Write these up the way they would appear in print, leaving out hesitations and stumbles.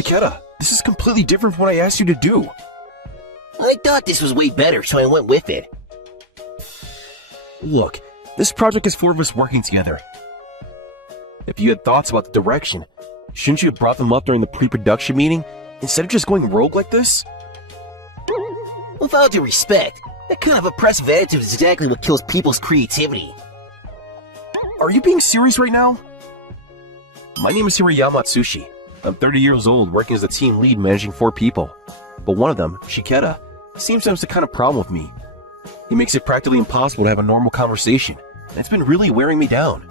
Shiketa, this is completely different from what I asked you to do. I thought this was way better, so I went with it. Look, this project is 4 of us working together. If you had thoughts about the direction, shouldn't you have brought them up during the pre-production meeting instead of just going rogue like this? With all due respect, that kind of oppressive attitude is exactly what kills people's creativity. Are you being serious right now? My name is Hirayama Atsushi. I'm 30 years old, working as a team lead managing 4 people. But one of them, Shiketa, seems to have the kind of problem with me. He makes it practically impossible to have a normal conversation, and it's been really wearing me down.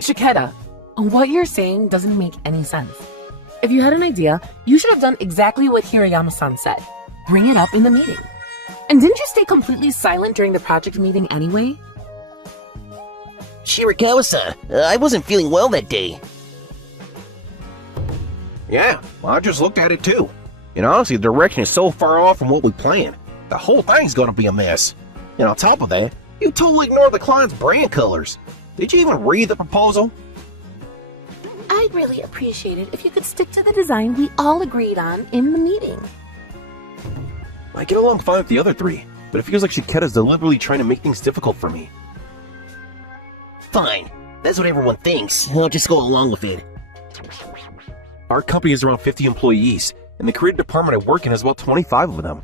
Shiketa, what you're saying doesn't make any sense. If you had an idea, you should have done exactly what Hirayama-san said. Bring it up in the meeting. And didn't you stay completely silent during the project meeting anyway? Shirakawa-san, I wasn't feeling well that day. Yeah, well, I just looked at it too. And honestly, the direction is so far off from what we planned. The whole thing's gonna be a mess. And on top of that, you totally ignored the client's brand colors. Did you even read the proposal? I'd really appreciate it if you could stick to the design we all agreed on in the meeting. I get along fine with the other 3, but it feels like Shiketa's deliberately trying to make things difficult for me. Fine, that's what everyone thinks. I'll just go along with it. Our company has around 50 employees, and the creative department I work in has about 25 of them.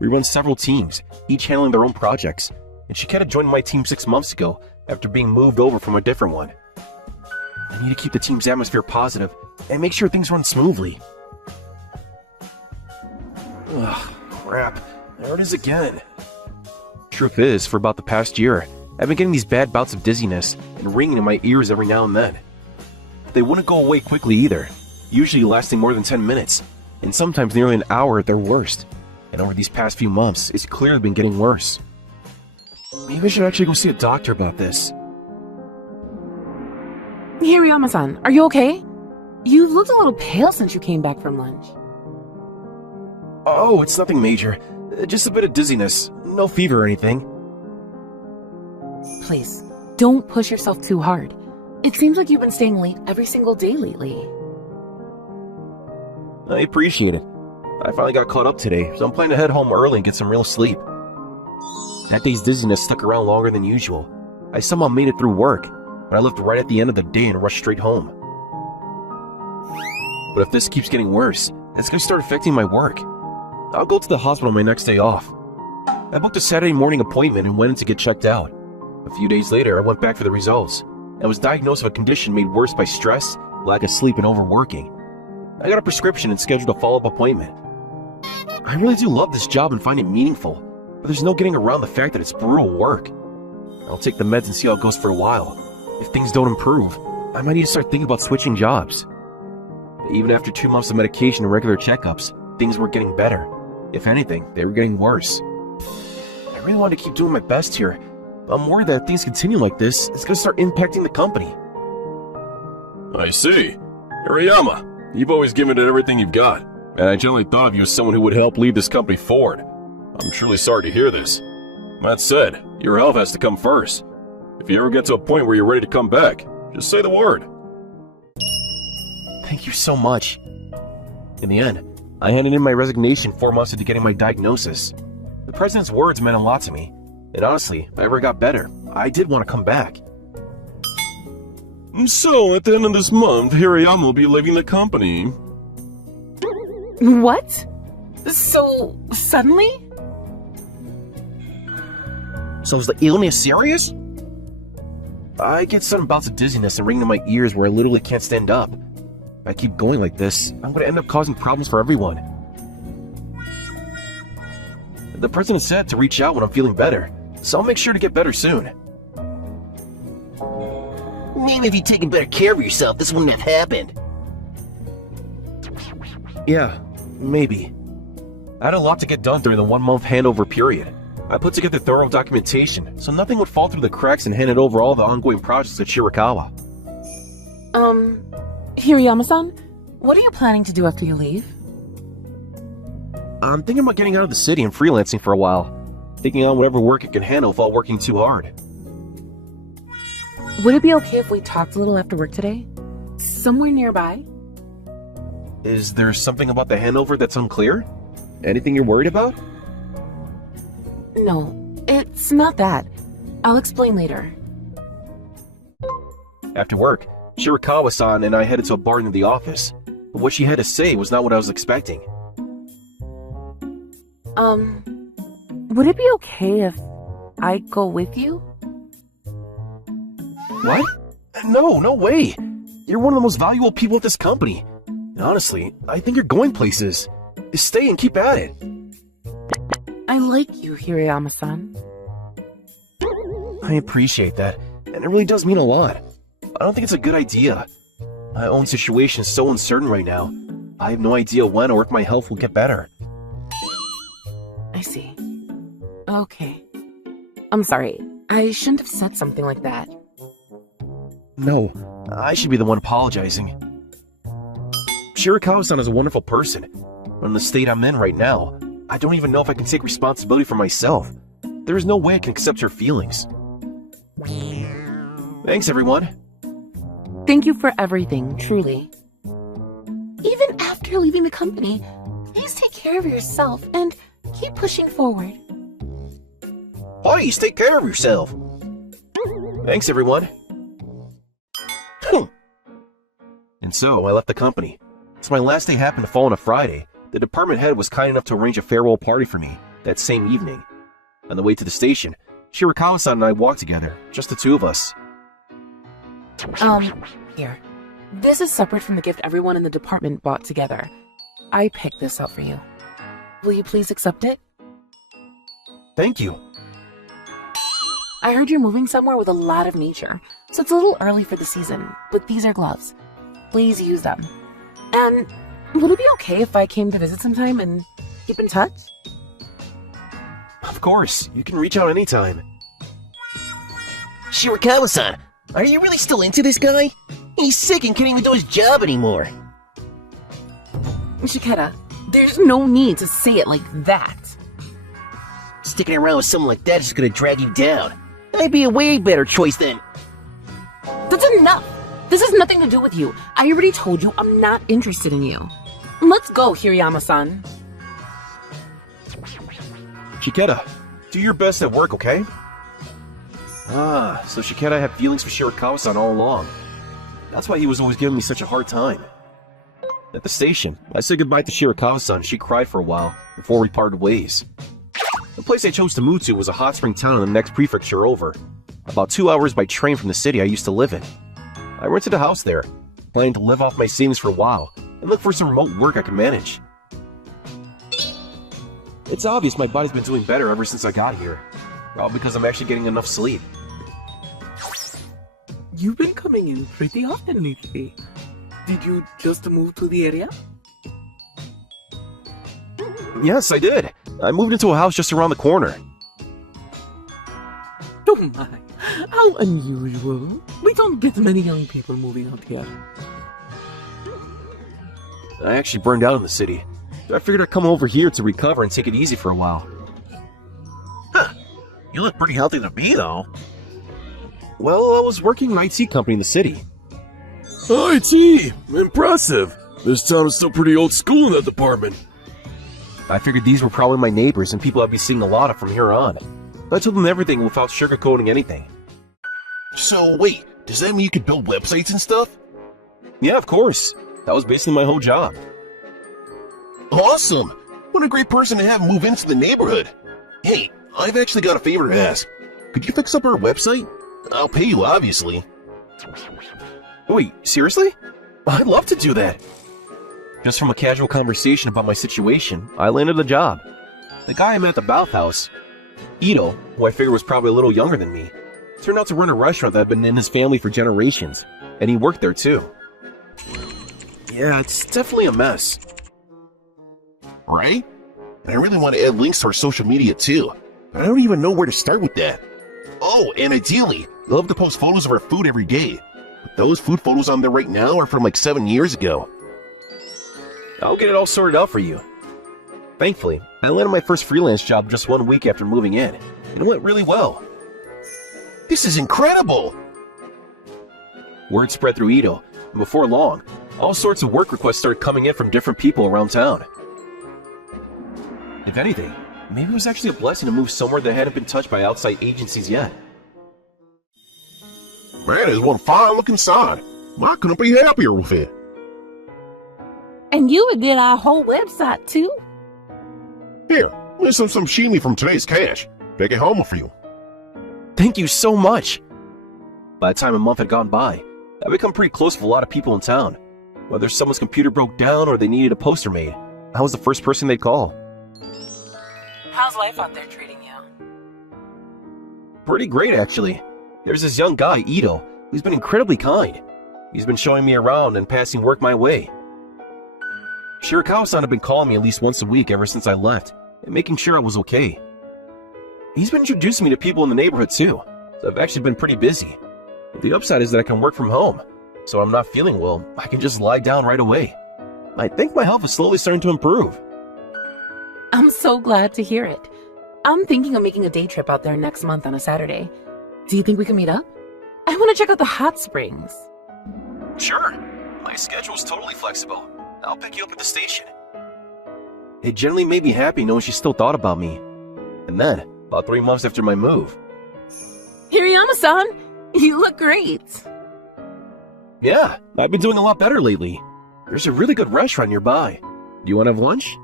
We run several teams, each handling their own projects, and Shiketa joined my team 6 months ago after being moved over from a different one. I need to keep the team's atmosphere positive and make sure things run smoothly. Ugh, crap. There it is again. Truth is, for about the past year, I've been getting these bad bouts of dizziness and ringing in my ears every now and then. They wouldn't go away quickly either, usually lasting more than 10 minutes, and sometimes nearly an hour at their worst. And over these past few months, it's clearly been getting worse. Maybe I should actually go see a doctor about this. Hirayama-san, are you okay? You've looked a little pale since you came back from lunch. Oh, it's nothing major. Just a bit of dizziness. No fever or anything. Please, don't push yourself too hard. It seems like you've been staying late every single day lately. I appreciate it. I finally got caught up today, so I'm planning to head home early and get some real sleep. That day's dizziness stuck around longer than usual. I somehow made it through work, but I left right at the end of the day and rushed straight home. But if this keeps getting worse, that's going to start affecting my work. I'll go to the hospital my next day off. I booked a Saturday morning appointment and went in to get checked out. A few days later, I went back for the results. I was diagnosed with a condition made worse by stress, lack of sleep, and overworking. I got a prescription and scheduled a follow-up appointment. I really do love this job and find it meaningful, but there's no getting around the fact that it's brutal work. I'll take the meds and see how it goes for a while. If things don't improve, I might need to start thinking about switching jobs. Even after 2 months of medication and regular checkups, things weren't getting better. If anything, they were getting worse. I really want to keep doing my best here, but I'm worried that if things continue like this, it's going to start impacting the company. I see. Hirayama, you've always given it everything you've got, and I generally thought of you as someone who would help lead this company forward. I'm truly sorry to hear this. That said, your health has to come first. If you ever get to a point where you're ready to come back, just say the word. Thank you so much. In the end, I handed in my resignation 4 months into getting my diagnosis. The president's words meant a lot to me, and honestly, if I ever got better, I did want to come back. So, at the end of this month, Hirayama will be leaving the company. What? So, suddenly? So is the illness serious? I get sudden bouts of dizziness and ringing in my ears where I literally can't stand up. If I keep going like this, I'm going to end up causing problems for everyone. The president said to reach out when I'm feeling better, so I'll make sure to get better soon. Maybe if you'd taken better care of yourself, this wouldn't have happened. Yeah, maybe. I had a lot to get done during the 1-month handover period. I put together thorough documentation, so nothing would fall through the cracks and handed over all the ongoing projects at Shirakawa. Hirayama-san, what are you planning to do after you leave? I'm thinking about getting out of the city and freelancing for a while, taking on whatever work it can handle without working too hard. Would it be okay if we talked a little after work today? Somewhere nearby? Is there something about the handover that's unclear? Anything you're worried about? No, it's not that. I'll explain later. After work, Shirakawa-san and I headed to a bar near the office. But what she had to say was not what I was expecting. Would it be okay if I go with you? What? No way! You're one of the most valuable people at this company. And honestly, I think you're going places. Stay and keep at it. I like you, Hirayama-san. I appreciate that, and it really does mean a lot. I don't think it's a good idea. My own situation is so uncertain right now. I have no idea when or if my health will get better. I see. Okay. I'm sorry. I shouldn't have said something like that. No, I should be the one apologizing. Shirakawa-san is a wonderful person, but in the state I'm in right now, I don't even know if I can take responsibility for myself. There is no way I can accept her feelings. Thanks, everyone. Thank you for everything, truly. Even after leaving the company, please take care of yourself and keep pushing forward. Please take care of yourself. Thanks, everyone. And so, I left the company. As my last day happened to fall on a Friday, the department head was kind enough to arrange a farewell party for me that same evening. On the way to the station, Shirakawa-san and I walked together, just the two of us. Here. This is separate from the gift everyone in the department bought together. I picked this up for you. Will you please accept it? Thank you. I heard you're moving somewhere with a lot of nature, so it's a little early for the season, but these are gloves. Please use them. And would it be okay if I came to visit sometime and keep in touch? Of course, you can reach out anytime. Shirakawa-san, are you really still into this guy? He's sick and can't even do his job anymore. Shiketa, there's no need to say it like that. Sticking around with someone like that is gonna drag you down. I'd be a way better choice than... That's enough! This has nothing to do with you. I already told you I'm not interested in you. Let's go, Hirayama-san. Shiketa, do your best at work, okay? So Shiketa had feelings for Shirakawa-san all along. That's why he was always giving me such a hard time. At the station, I said goodbye to Shirakawa-san. She cried for a while before we parted ways. The place I chose to move to was a hot spring town in the next prefecture over, about 2 hours by train from the city I used to live in. I rented a house there, planning to live off my savings for a while and look for some remote work I can manage. It's obvious my body's been doing better ever since I got here, probably because I'm actually getting enough sleep. You've been coming in pretty often lately. Did you just move to the area? Yes, I did. I moved into a house just around the corner. Oh my, how unusual. We don't get many young people moving out here. I actually burned out in the city. I figured I'd come over here to recover and take it easy for a while. You look pretty healthy to me, though. Well, I was working in an IT company in the city. IT! Impressive! This town is still pretty old school in that department. I figured these were probably my neighbors and people I'd be seeing a lot of from here on. I told them everything without sugarcoating anything. So, wait, does that mean you can build websites and stuff? Yeah, of course. That was basically my whole job. Awesome! What a great person to have move into the neighborhood. Hey, I've actually got a favor to ask. Could you fix up our website? I'll pay you, obviously. Wait, seriously? I'd love to do that. Just from a casual conversation about my situation, I landed the job. The guy I met at the bathhouse, Ito, who I figured was probably a little younger than me, turned out to run a restaurant that had been in his family for generations, and he worked there too. Yeah, it's definitely a mess. Right? And I really want to add links to our social media too, but I don't even know where to start with that. Oh, and ideally, I love to post photos of our food every day. But those food photos on there right now are from like 7 years ago. I'll get it all sorted out for you. Thankfully, I landed my first freelance job just 1 week after moving in, and it went really well. This is incredible! Word spread through Ito, and before long, All sorts of work requests started coming in from different people around town. If anything, maybe it was actually a blessing to move somewhere that hadn't been touched by outside agencies yet. Man, it's one fine-looking sign. I couldn't be happier with it. And you would get our whole website too. Here, here's some sashimi from today's cash. Take it home for you. Thank you so much! By the time a month had gone by, I'd become pretty close with a lot of people in town. Whether someone's computer broke down or they needed a poster made, I was the first person they'd call. How's life out there treating you? Pretty great, actually. There's this young guy, Ito, who's been incredibly kind. He's been showing me around and passing work my way. Shirakawa-san had been calling me at least once a week ever since I left, and making sure I was okay. He's been introducing me to people in the neighborhood too, so I've actually been pretty busy. But the upside is that I can work from home, so I'm not feeling well, I can just lie down right away. I think my health is slowly starting to improve. I'm so glad to hear it. I'm thinking of making a day trip out there next month on a Saturday. Do you think we can meet up? I want to check out the hot springs. Sure. My schedule's totally flexible. I'll pick you up at the station. It generally made me happy knowing she still thought about me. And then, about 3 months after my move. Hirayama-san, you look great. Yeah, I've been doing a lot better lately. There's a really good restaurant nearby. Do you want to have lunch?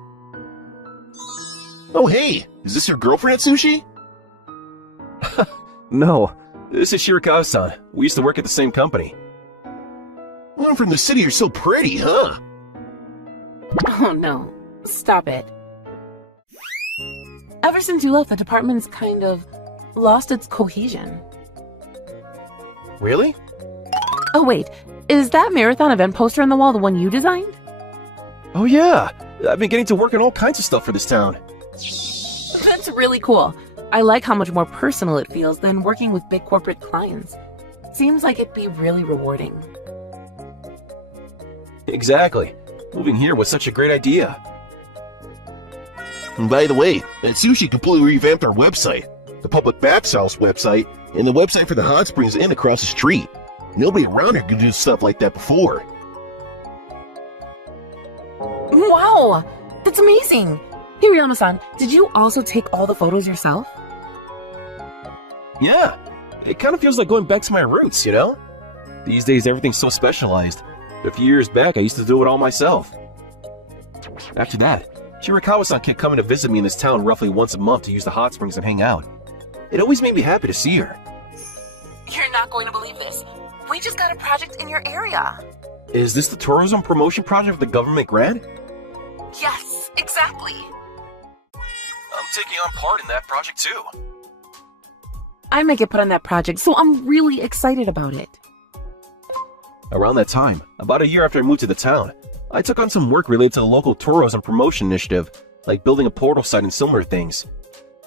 Oh, hey, is this your girlfriend at sushi? No, this is Shirakawa-san. We used to work at the same company. Women from the city are so pretty, huh? Oh no, stop it. Ever since you left, the department's kind of lost its cohesion. Really? Oh wait, is that marathon event poster on the wall the one you designed? Oh yeah, I've been getting to work on all kinds of stuff for this town. That's really cool. I like how much more personal it feels than working with big corporate clients. Seems like it'd be really rewarding. Exactly. Moving here was such a great idea. And by the way, at Sushi completely revamped our website, the public bathhouse website, and the website for the hot springs inn across the street. Nobody around here could do stuff like that before. Wow, that's amazing. Hirayama-san, did you also take all the photos yourself? Yeah, it kind of feels like going back to my roots, you know? These days everything's so specialized. A few years back I used to do it all myself. After that, Shirakawa-san kept coming to visit me in this town roughly once a month to use the hot springs and hang out. It always made me happy to see her. You're not going to believe this. We just got a project in your area. Is this the tourism promotion project of the government grant? Yes, exactly. I'm taking on part in that project too. I might get put on that project, so I'm really excited about it. Around that time, about a year after I moved to the town, I took on some work related to the local tourism promotion initiative, like building a portal site and similar things.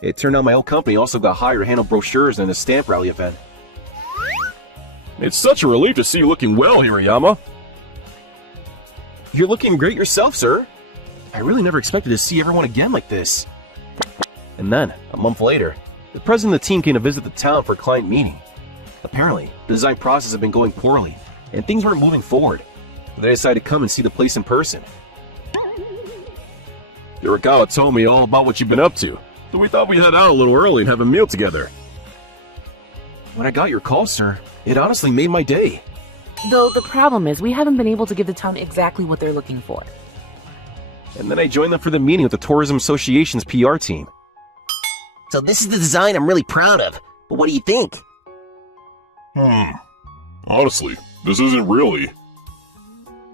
It turned out my old company also got hired to handle brochures and a stamp rally event. It's such a relief to see you looking well, Hirayama. You're looking great yourself, sir. I really never expected to see everyone again like this. And then, a month later, the president of the team came to visit the town for a client meeting. Apparently, the design process had been going poorly, and things weren't moving forward. They decided to come and see the place in person. Hirakawa told me all about what you've been up to, so we thought we'd head out a little early and have a meal together. When I got your call, sir, it honestly made my day. Though the problem is we haven't been able to give the town exactly what they're looking for. And then I joined them for the meeting with the Tourism Association's PR team. So this is the design I'm really proud of. But what do you think? Honestly, this isn't really.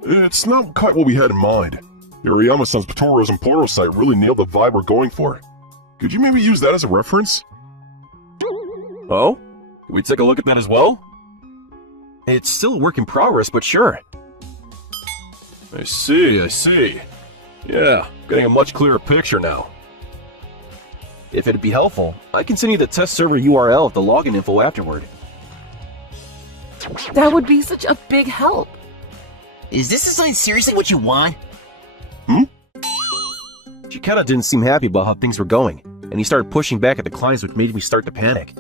It's not quite what we had in mind. Hirayama-san's tourism portal site really nailed the vibe we're going for. Could you maybe use that as a reference? Oh? Can we take a look at that as well? It's still a work in progress, but sure. I see. Yeah, getting a much clearer picture now. If it'd be helpful, I can send you the test server URL with the login info afterward. That would be such a big help. Is this design seriously what you want? She kinda didn't seem happy about how things were going, and he started pushing back at the clients, which made me start to panic.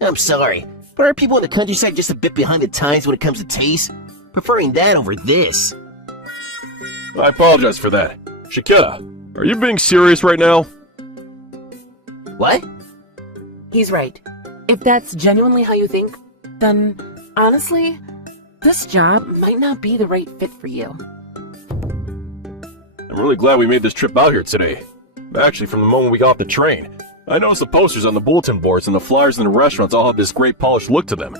I'm sorry, but are people in the countryside just a bit behind the times when it comes to taste? preferring that over this. I apologize for that. Shiketa, are you being serious right now? What? He's right. If that's genuinely how you think, then honestly, this job might not be the right fit for you. I'm really glad we made this trip out here today. Actually, from the moment we got off the train, I noticed the posters on the bulletin boards and the flyers in the restaurants all have this great polished look to them.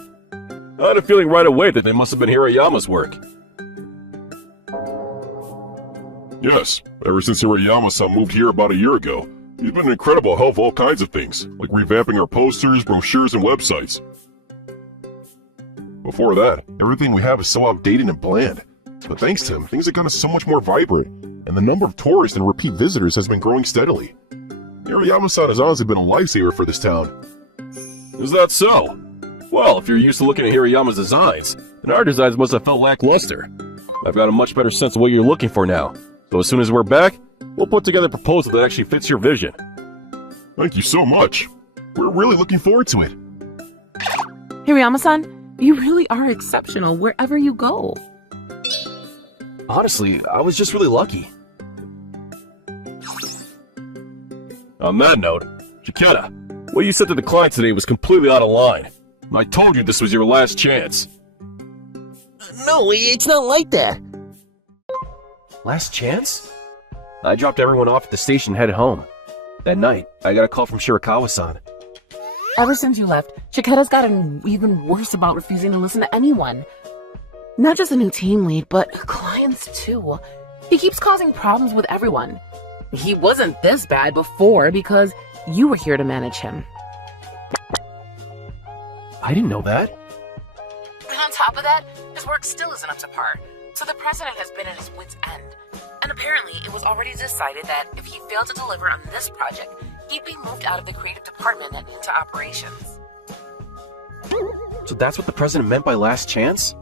I had a feeling right away that they must have been Hirayama's work. Yes, ever since Hirayama-san moved here about a year ago, he's been an incredible help with all kinds of things, like revamping our posters, brochures, and websites. Before that, everything we have is so outdated and bland. But thanks to him, things have gotten so much more vibrant, and the number of tourists and repeat visitors has been growing steadily. Hirayama-san has honestly been a lifesaver for this town. Is that so? Well, if you're used to looking at Hirayama's designs, then our designs must have felt lackluster. I've got a much better sense of what you're looking for now, so as soon as we're back, we'll put together a proposal that actually fits your vision. Thank you so much. We're really looking forward to it. Hirayama-san, you really are exceptional wherever you go. Honestly, I was just really lucky. On that note, Shiketa, what you said to the client today was completely out of line. I told you this was your last chance. No, it's not like that. Last chance? I dropped everyone off at the station and headed home. That night, I got a call from Shirakawa-san. Ever since you left, Shiketa's gotten even worse about refusing to listen to anyone. Not just a new team lead, but clients too. He keeps causing problems with everyone. He wasn't this bad before because you were here to manage him. I didn't know that. And on top of that, his work still isn't up to par, so the president has been at his wit's end. And apparently, it was already decided that if he failed to deliver on this project, he'd be moved out of the creative department and into operations. So that's what the president meant by last chance?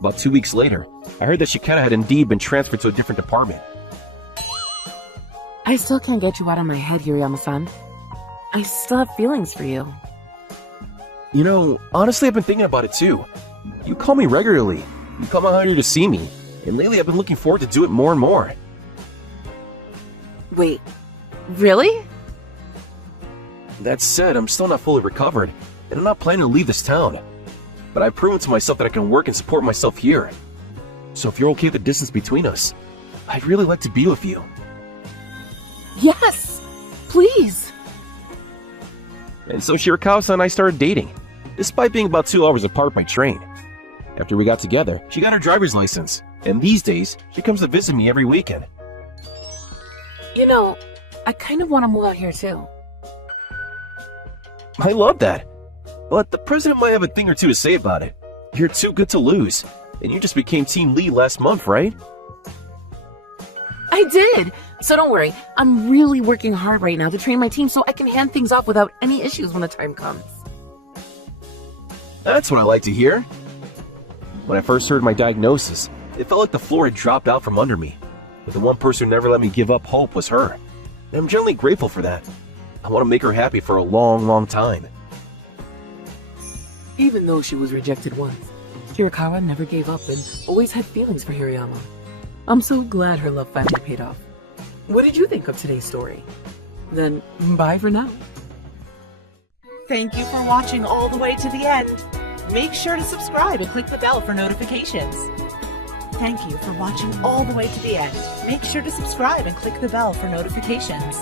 About 2 weeks later, I heard that Shiketa had indeed been transferred to a different department. I still can't get you out of my head, Hirayama-san. I still have feelings for you. You know, honestly, I've been thinking about it too. You call me regularly. You come out here to see me. And lately, I've been looking forward to do it more and more. Wait, really? That said, I'm still not fully recovered, and I'm not planning to leave this town. But I've proven to myself that I can work and support myself here. So if you're okay with the distance between us, I'd really like to be with you. Yes! Please! And so Shirakawa-san and I started dating, despite being about 2 hours apart by train. After we got together, she got her driver's license, and these days, she comes to visit me every weekend. You know, I kind of want to move out here too. I love that. But the president might have a thing or two to say about it. You're too good to lose, and you just became team lead last month, right? I did! So don't worry, I'm really working hard right now to train my team so I can hand things off without any issues when the time comes. That's what I like to hear. When I first heard my diagnosis, it felt like the floor had dropped out from under me. But the one person who never let me give up hope was her. And I'm genuinely grateful for that. I want to make her happy for a long, long time. Even though she was rejected once, Hirakawa never gave up and always had feelings for Hirayama. I'm so glad her love finally paid off. What did you think of today's story? Then, bye for now. Thank you for watching all the way to the end. Make sure to subscribe and click the bell for notifications. Thank you for watching all the way to the end. Make sure to subscribe and click the bell for notifications.